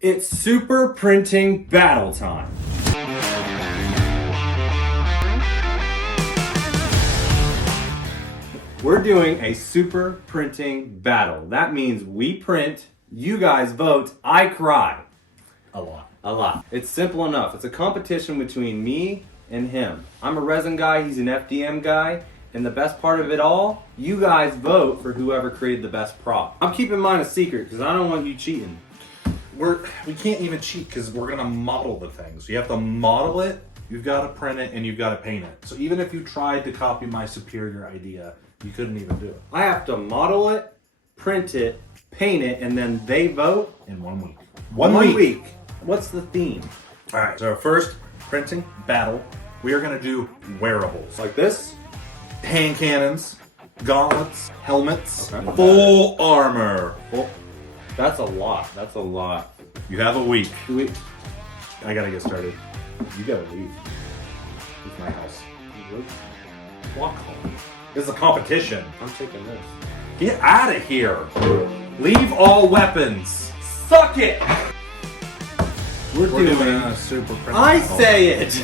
It's super printing battle time. We're doing a super printing battle. That means we print, you guys vote, I cry. A lot. A lot. It's simple enough. It's a competition between me and him. I'm a resin guy, he's an FDM guy, and the best part of it all, you guys vote for whoever created the best prop. I'm keeping mine a secret because I don't want you cheating. We can't even cheat because we're gonna model the things. You have to model it, you've got to print it, and you've got to paint it. So even if you tried to copy my superior idea, you couldn't even do it. I have to model it, print it, paint it, and then they vote In 1 week. One week. What's the theme? All right, so first printing battle, we are gonna do wearables. Like this? Hand cannons, gauntlets, helmets, Okay. full armor. Well, that's a lot. That's a lot. You have a week. We, I gotta get started. you gotta leave. It's my house. Walk home. This is a competition. I'm taking this. Get out of here. Leave all weapons. Suck it! We're We're doing doing a super print. I say it!